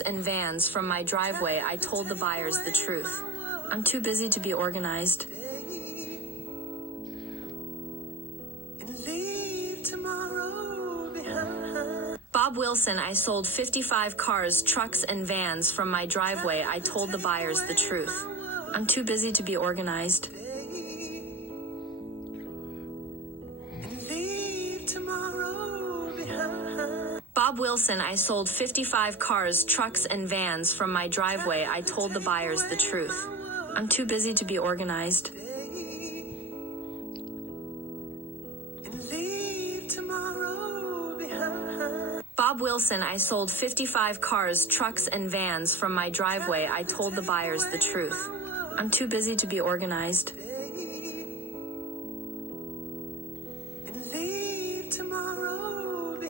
and vans from my driveway, I told the buyers the truth. I'm too busy to be organized. Bob Wilson, I sold 55 cars, trucks, and vans from my driveway, I told the buyers the truth. I'm too busy to be organized. Bob Wilson, I sold 55 cars, trucks, and vans from my driveway, I told the buyers the truth. I'm too busy to be organized. Bob Wilson, I sold 55 cars, trucks, and vans from my driveway, I told the buyers the truth. I'm too busy to be organized.